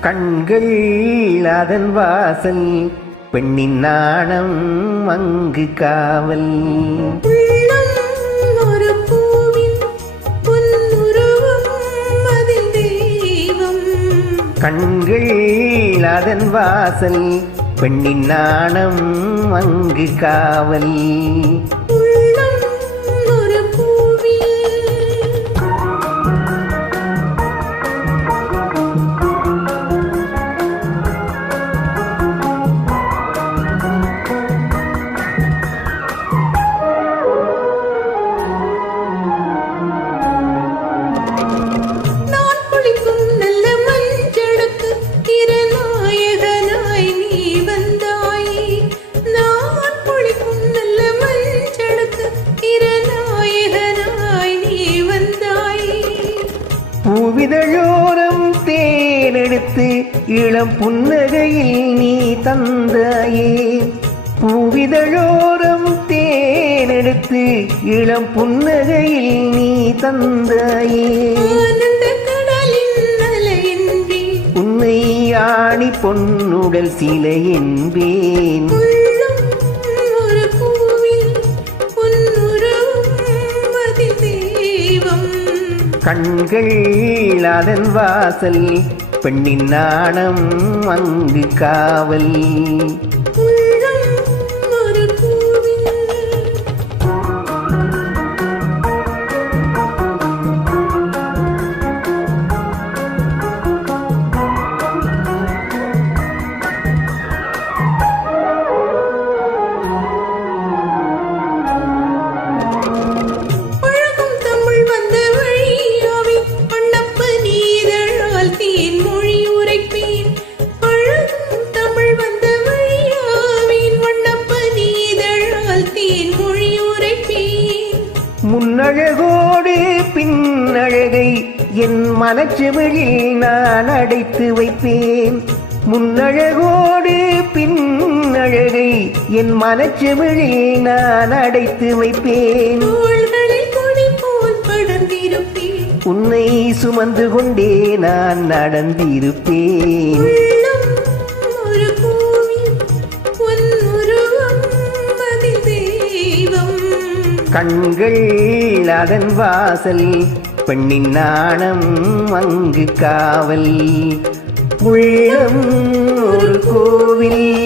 கண்கள் அதன் வாசல் பெண்ணின் நாணம் அங்கு காவல். கண்கள் அதன் வாசல் பெண்ணின் நாணம் அங்கு காவல். பூவிதழோரம் தேனெடுத்து இளம் புன்னகையில் நீ தந்தாயே. பூவிதழோரம் தேனெடுத்து இளம் புன்னகையில் நீ தந்தாயே. உன்னை ஆணி பொன்னுடல் சிலை என்பேன். கண்கள் அதன் வாசல் பெண்ணின் நாணம் அங்கு காவல். முன்னழகோடு பின்னழகை என் மனச்செவிழில் நான் அடைத்து வைப்பேன். முன்னழகோடு பின்னழகை என் மனச்செவிழில் நான் அடைத்து வைப்பேன். உன்னை சுமந்து கொண்டே நான் நடந்திருப்பேன். கண்கள் அதன் வாசல் பெண்ணின் நாணம் அங்கு காவல். உள்ளம் ஒரு கோவில்